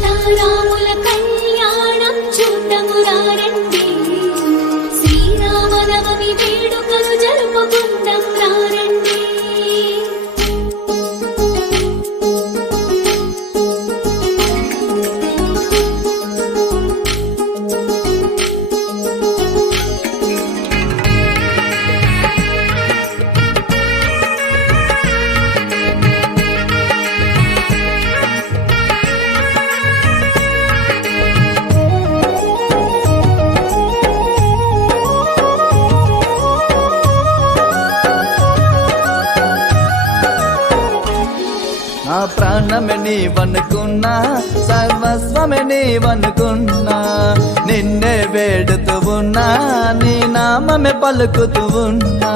సీతారాముల కళ్యాణం చూద్దాము రండి, శ్రీరామనవమి వేడుకలు జరుపుకుందాం రండి. నా ప్రాణమే నీవనుకున్నా, సర్వస్వమే నీవనుకున్నా, నిన్నే వేడుతూ ఉన్నా, నీ నామమే పలుకుతూ ఉన్నా.